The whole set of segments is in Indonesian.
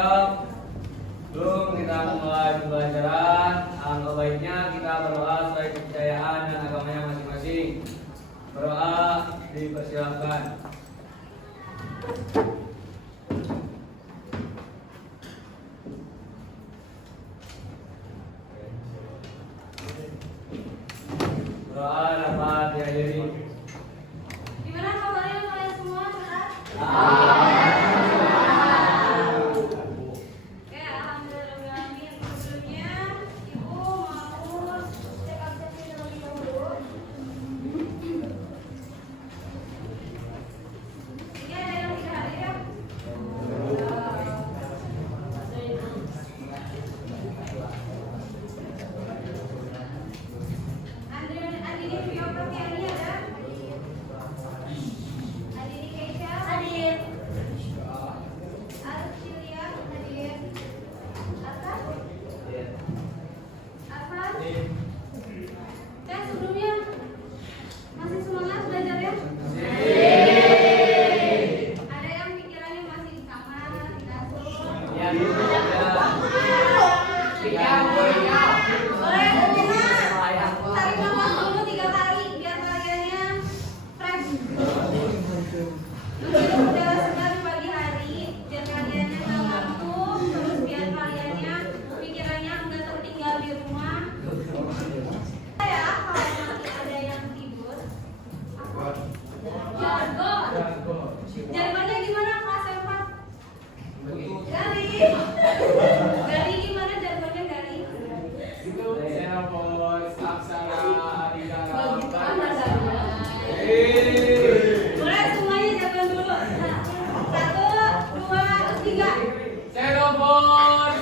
siap? Belum kita mulai pembelajaran. Alangkah baiknya kita berdoa sesuai kepercayaan dan agamanya masing-masing. Berdoa dipersilakan. Berdoa dapat dihadiri. Gimana kabarnya kalian semua? Sehat? Oke, alhamdulillah. Sebelumnya Ibu mau cek absensi terlebih dahulu. Ini ada yang tidak hadir ya? Andini Vio Pratiani ada? Andini Keisha? Hadir. Arcilia hadir. Arta? Arfan? Sebelumnya masih semangat belajarnya? Ada yang pikirannya masih di kamar, di kasur? Boleh, tarik nafas dulu 3 kali biar kaliannya fresh. Mungkin udara segar di pagi hari biar kaliannya nggak ngantuk, terus biar kaliannya pikirannya nggak tertinggal di rumah. Ya, kalau nanti ada yang tidur, apa? Jargon. Jargonnya gimana kelas 4? Gali. Gali gimana jargonnya Gali? Mulai semuanya jawaban dulu. 1, 2, 3. Xenopon.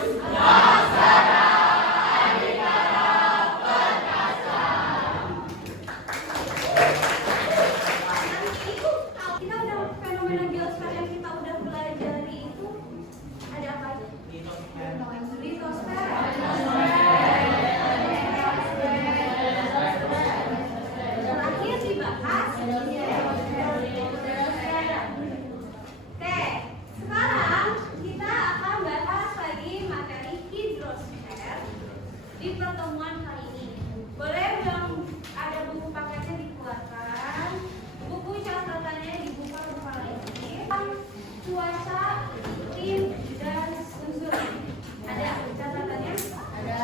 Nanti itu kita udah fenomena geosfer yang kita udah pelajari itu ada apa aja? Litosfer. Terakhir dibahas. Oke, sekarang kita akan bahas lagi materi hidrosfer di pertemuan kali ini. Boleh yang ada buku paketnya dikeluarkan, buku catatannya dibuka kepala ini. Cuaca, iklim, dan unsur. Ada catatannya? Ada.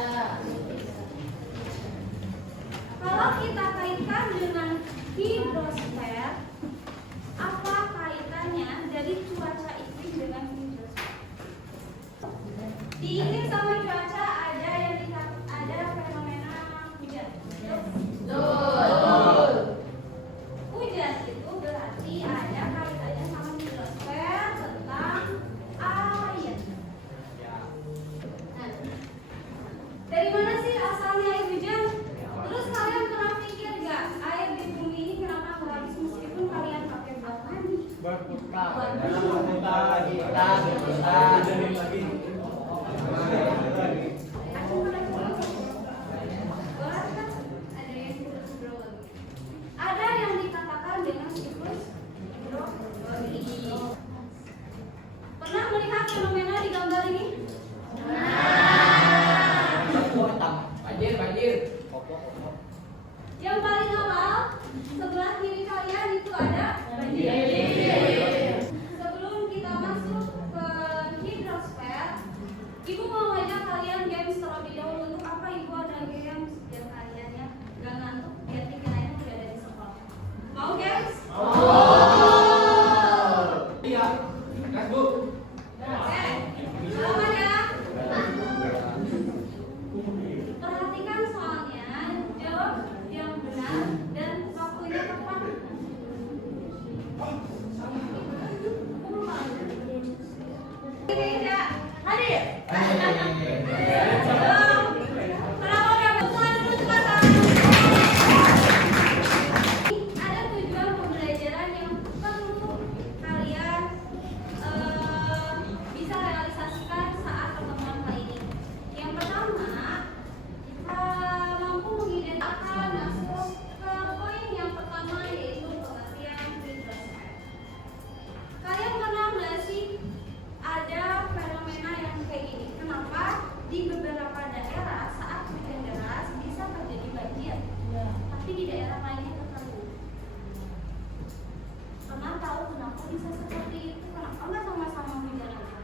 Kalau kita kaitkan dengan hidrosfer, apa kaitannya dari cuaca iklim dengan hidrosfer? Di iklim sama cuaca ada yang ada fenomena hujan. Betul. Hujan itu berarti ada kaitannya sama hidrosfer tentang air. Nah, dari mana sih asalnya air hujan? Terus kalian pernah pikir nggak air di bumi ini kenapa nggak habis meskipun kalian pakai buat mandi? Ada yang dikatakan dengan siklus hidrologi. Pernah melihat fenomena di gambar ini? Banjir. Yang paling awal sebelah kiri kalian itu ada banjir. Sebelum kita masuk ke hidrosfer, Ibu mau ngajak kalian games terlebih dahulu. Untuk apa Ibu ada games biar kalian ya gak ngantuk, biar pikirannya tidak ada di sekolah. Mau games? Iya. Gas, Bu. Oke, selamat ya. Perhatikan soalnya, bisa seperti itu? Kenapa nggak sama-sama hujan aja?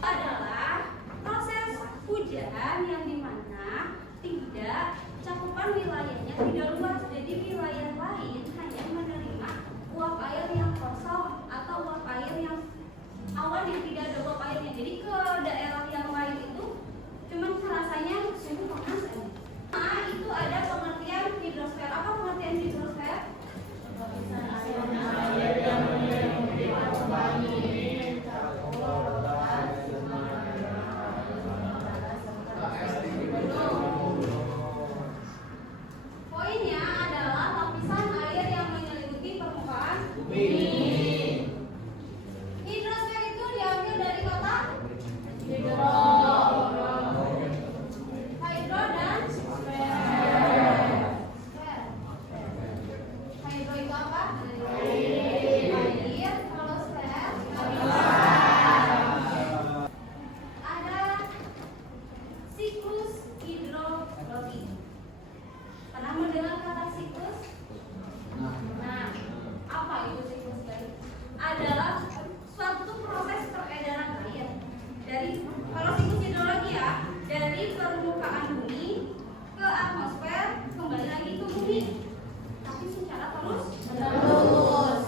Adalah proses hujan yang dimana tidak cakupan wilayahnya tidak luas, jadi wilayah lain hanya menerima uap air yang kosong atau uap air yang awan yang tidak ada uap airnya. Jadi ke daerah yang lain itu cuman rasanya suhu panas aja. Nah, itu ada pengertian hidrosfer. Apa pengertian hidrosfer? Poinnya adalah lapisan air yang menyelimuti permukaan bumi. Hidrosfer itu diambil dari kata hidro dan sfer. Hidro itu apa? Air. Kalau sfer ada siklus hidrologi. Pernah mendengar kata siklus? Nah, apa itu siklus guys? Adalah suatu proses peredaran air dari, kalau siklus hidrologi ya, dari permukaan bumi ke atmosfer kembali lagi ke bumi, tapi secara terus menerus.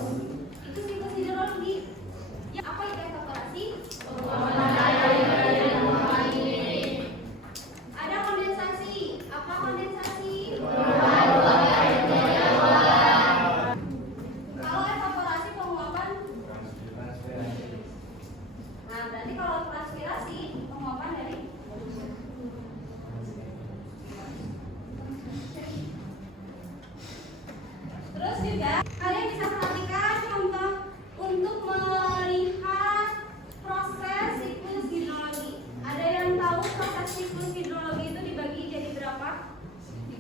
Itu siklus hidrologi. Ya, apa itu evaporasi? Ada kondensasi. Apa kondensasi? Kalau evaporasi penguapan. Nah, berarti kalau transpirasi penguapan dari. Terus juga kalian bisa perhatikan contoh untuk melihat proses siklus hidrologi. Ada yang tahu proses siklus hidrologi itu dibagi jadi berapa?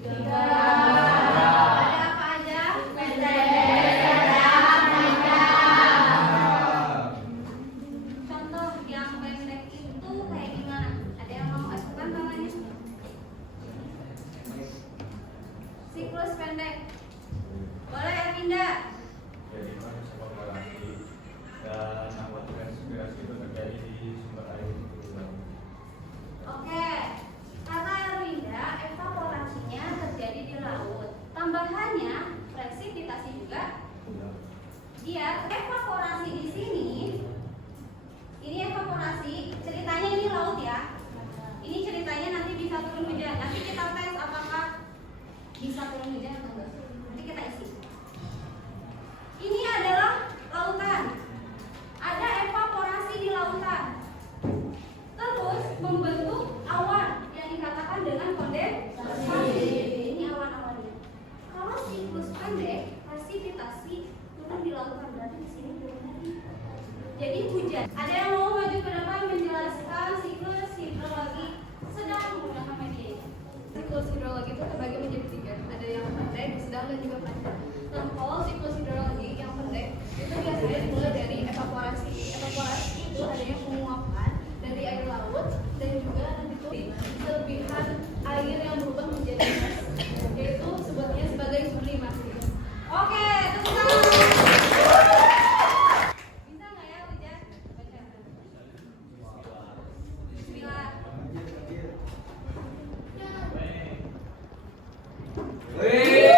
3. Ada apa aja? Contoh yang pendek itu kayak gimana? Ada yang mau asukan tangannya? Siklus pendek. Boleh Erwinda? Jadi proses evaporasi dan apa transpirasi itu terjadi di sumber air itu. Oke, kata Erwinda, evaporasinya terjadi di laut. Tambahannya, presipitasi juga. Dia evaporasi di sini. Ini evaporasi, ceritanya ini laut ya. Ini ceritanya nanti bisa turun hujan. Nanti kita tes apakah bisa turun hujan atau enggak. Nanti kita isi. Ini adalah lautan. Ada evaporasi di lautan. Terus membentuk awan yang dikatakan dengan kondensasi. Ini awan-awannya. Kalau siklus pendek, presipitasi turun di lautan, berarti di sini turun lagi. Jadi hujan. Ada yang mau maju ke depan menjelaskan siklus hidrologi sedang menggunakan media ini? Siklus hidrologi itu terbagi menjadi 3. Ada yang pendek, sedang, dan juga panjang. Nah, kalau siklus hidrologi yang pendek itu biasanya dimulai dari evaporasi. Evaporasi itu adanya penguapan dari air laut dan juga nanti itu serpihan air yang berubah menjadi gas, yaitu sebutnya sebagai sublimasi. Oke, tepuk tangan. Bisa nggak ya hujan? Bismillah. Wih,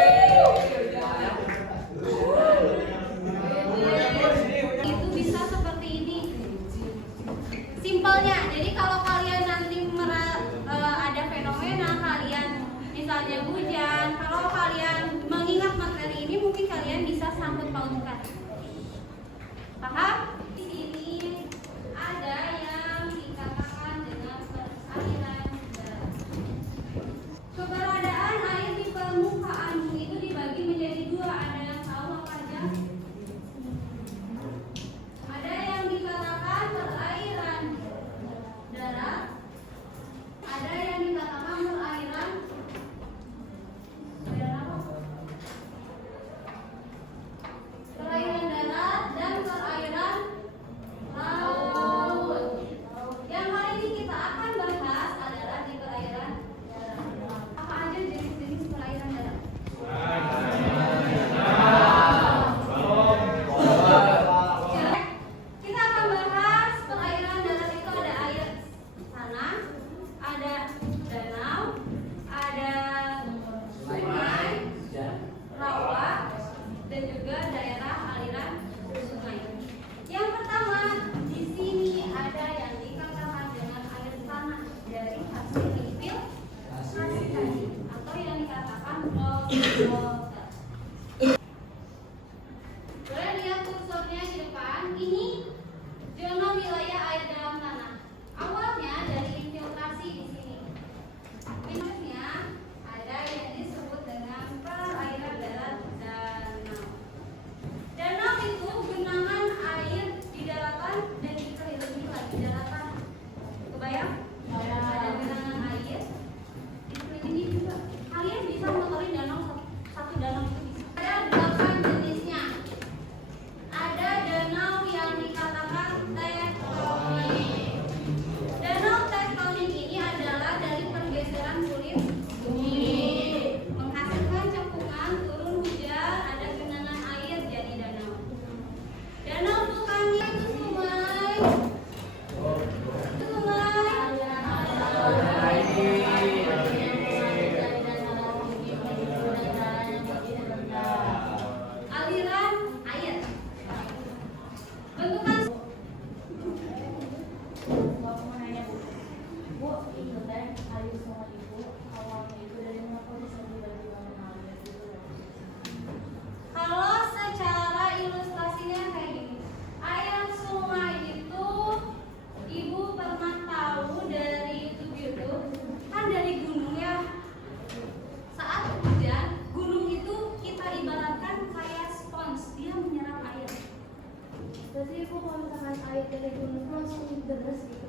kok kalau misalkan air dari gunung langsung deras gitu?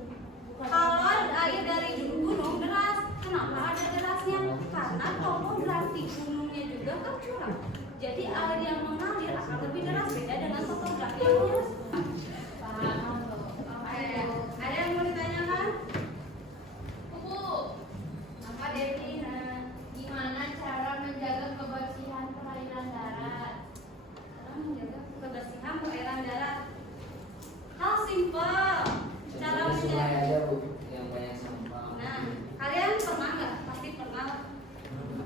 Kalau air dari gunung deras, kenapa ada derasnya? Karena topografi gunungnya juga kan curam. Jadi air yang mengalir akan lebih deras, beda dengan topografi yang lurus. Paham? Ada yang mau ditanyakan? Bu, Mama Devi, gimana cara menjaga kebersihan perairan darat? Menjaga kebersihan perairan darat. Hal simpel. Cara menjaga. aja Bu yang banyak sampah. Nah, kalian pernah nggak? Pasti pernah.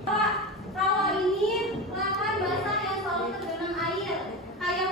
Pak, kalau ini lahan basah yang selalu tergenang air, kayak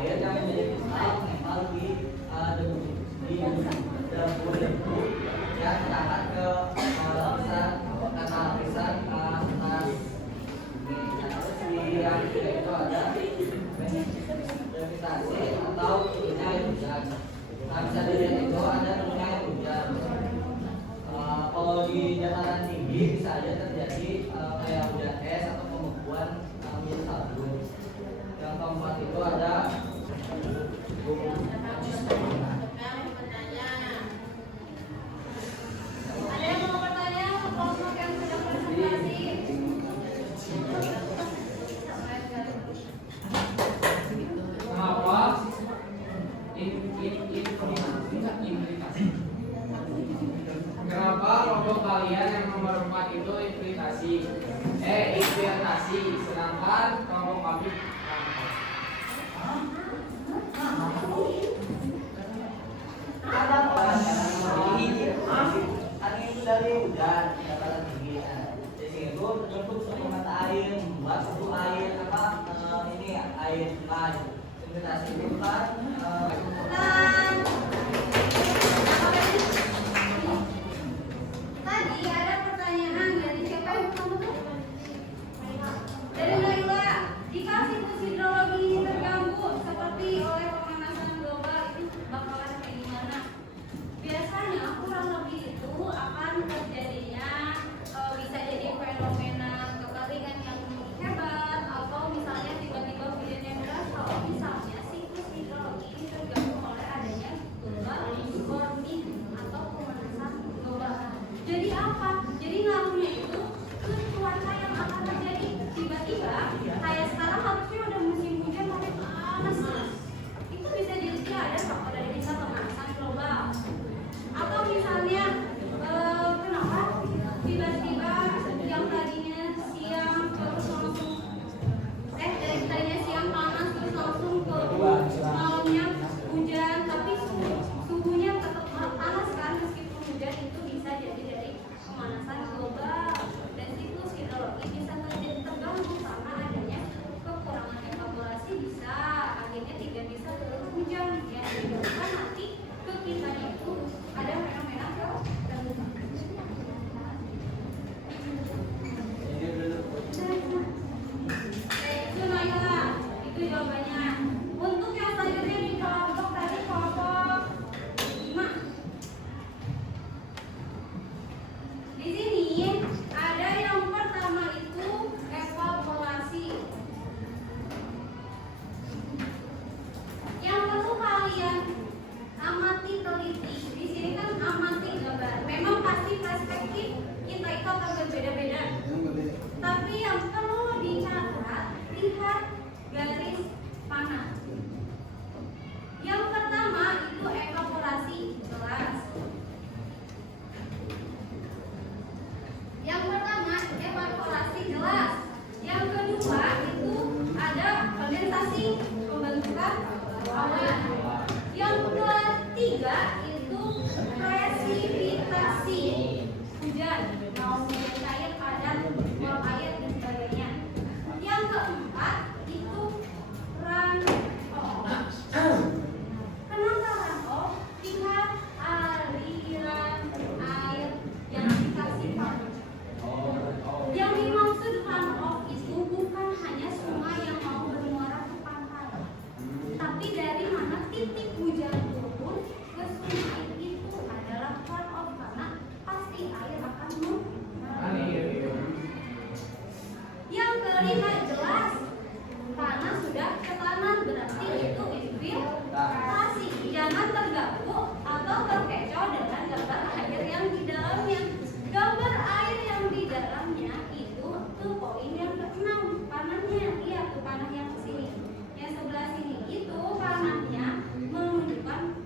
air yang menjadi kristal menempel di dapur yang terangkat ke lapisan atas ini. Terus di yang ketiga itu ada gravitasi atau turunnya air hujan. Nah, bisa dilihat itu ada turunnya air hujan. Kalau di dataran tinggi bisa aja terjadi kayak hujan es atau pembekuan minyak salju. Yang keempat itu ada Ada yang mau bertanya kelompok yang sudah presentasi? Kenapa implikasi? Kenapa kelompok kalian yang nomor 4 itu implikasi? Implikasi, sedangkan kelompok kami angin itu dari hujan dataran tinggi. Di sini itu terbentuk suatu mata air, membuat suatu air air sungai. Gravitasi itu kan Tadi ada pertanyaan dari siapa yang kamu tuh? Dari Naila. Jika siklus hidrologi ini terganggu seperti oleh pemanasan global itu bakalan kayak gimana? Biasanya kurang lebih itu akan terjadinya bisa jadi fenomena kekeringan yang hebat atau misalnya tiba-tiba hujan yang deras kalau misalnya siklus hidrologi ini terganggu oleh adanya global warming atau pemanasan global. Jadi apa? Jadi ngaruhnya itu ke cuaca yang akan terjadi tiba-tiba kayak sekarang harusnya udah musim hujan tapi panas. Itu bisa jadi ada faktor dari bisa pemanasan global. Atau misalnya kenapa tiba-tiba yang tadinya siang terus langsung dari tadinya siang panas terus langsung ke malamnya hujan tapi suhunya tetap panas kan meskipun hujan itu bisa jadi dari pemanasan global dan siklus hidrologi bisa terjadi terganggu karena adanya kekurangan evaporasi bisa akhirnya tidak bisa turun hujan yang menyebabkan nanti ke kita itu ada fenomena itu Naila, itu jawabannya. Untuk yang selanjutnya di kelompok tadi kelompok 5. Di sini ada yang pertama itu evaporasi. Yang perlu kalian amati teliti. Di sini kan amati gambar. Memang pasti perspektif kita itu akan berbeda-beda. Tapi yang perlu dicatat, lihat garis panah. Yang pertama itu evaporasi jelas. Yang pertama evaporasi jelas. Yang kedua itu ada kondensasi pembentukan awan. Yang ketiga itu presipitasi hujan, mau cair padat, uap air dan sebagainya. Yang keempat itu runoff. Kenapa runoff? Lihat aliran air yang dikasih panas. Yang dimaksud runoff itu bukan hanya sungai yang mau bermuara ke pantai, tapi dari mana titik hujan turun ke sungai itu adalah runoff karena pasti air akan mengalir. Yang kelima jelas tanah sudah ke tanah berarti itu infiltrasi. Jangan terganggu atau terkecoh dengan gambar air yang di dalamnya. Gambar air yang di dalamnya itu tuh poin yang ke-6 panahnya. Lihat tuh panah yang kesini, yang sebelah sini itu panahnya menunjukkan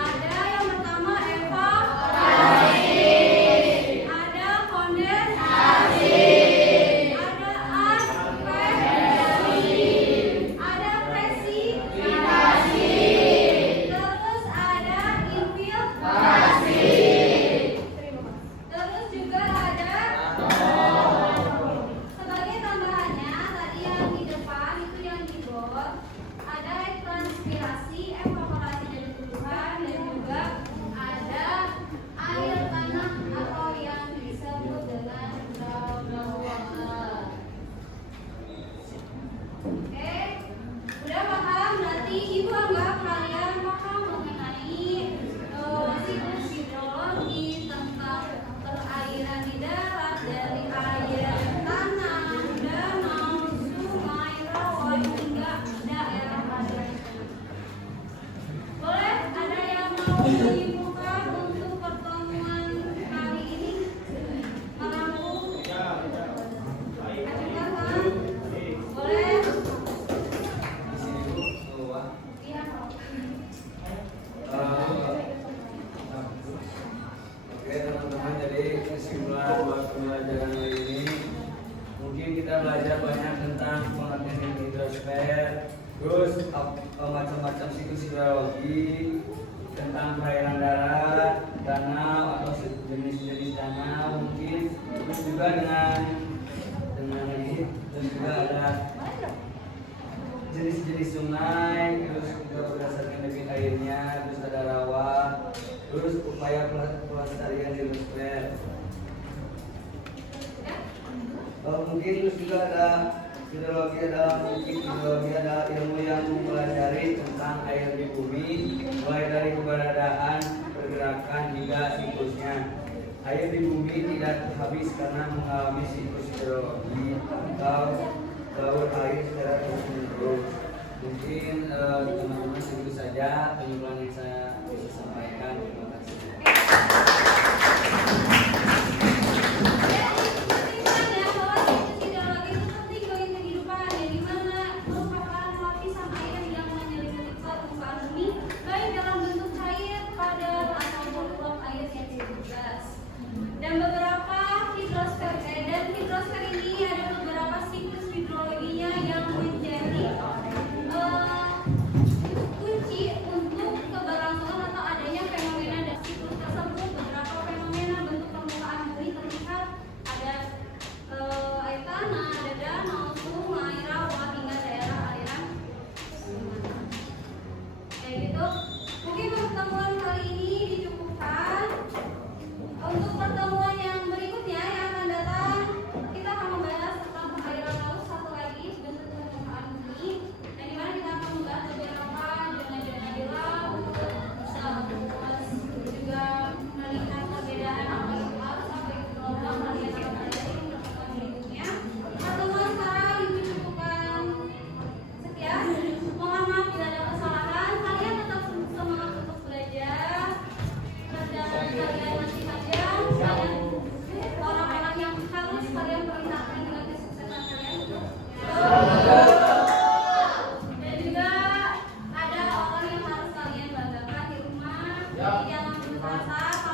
Ada yang pertama Eva, ada kondensasi, ada adventasi, ada presipitasi, terus ada infiltrasi, terus juga ada sebagai tambahannya tadi yang di depan itu yang di bawah ada transpirasi, evaporasi dari tumbuhan dan juga ada air tanah atau yang disebut dengan groundwater. Oke, udah paham? Berarti ibu anggap kalian paham mengenai siklus hidrologi tentang perairan di darat dari air tanah, danau, sungai, rawa hingga daerah aliran. Boleh ada yang mau dibuka untuk pertemuan kali ini? Marahku? Ajukan kan? Boleh? Iya. Oke teman-teman, jadi kesimpulan buat pembelajaran hari ini mungkin kita belajar banyak tentang pengertian hidrosfer, terus macam-macam siklus hidrologi, tentang perairan darat, danau atau jenis-jenis danau mungkin, terus juga dengan ini, terus juga ada jenis-jenis sungai, terus juga berdasarkan debit airnya, terus ada rawa, terus upaya pelestarian hidrosfer. Mungkin terus juga ada hidrologi adalah ilmu yang mempelajari tentang air di bumi, mulai dari keberadaan, pergerakan hingga siklusnya. Air di bumi tidak habis karena mengalami siklus hidrologi atau laut air secara terus-menerus. Mungkin teman-teman segitu saja penyuluhan yang saya bisa sampaikan. Terima kasih. Dan beberapa hidrosfer ini ada beberapa siklus hidrologinya yang menjadi kunci untuk keberlangsungan atau adanya fenomena dan siklus tersebut. Beberapa fenomena bentuk permukaan bumi terlihat ada air tanah, ada danau, sungai, rawa hingga daerah aliran sungai. Kayak gitu. Mungkin pertemuan kali ini dicukupkan. Untuk pertemuan yang berikutnya yang akan datang, kita akan membahas tentang perairan laut satu lagi bentuk permukaan bumi, dan di mana kita akan membahas beberapa zona-zona di laut, terus juga melihat perbedaan apa itu laut, apa itu gelombang, melihat yang pertemuan berikutnya. Pertemuan sekarang dicukupkan sekian. Mohon maaf bila ada kesalahan. Kalian tetap semangat untuk belajar. Perjalanan kalian masih panjang. Orang-orang yang harus kalian perintahkan dengan kesuksesan kalian untuk dan juga ada orang yang harus kalian banggakan di rumah. Jadi jangan putus asa.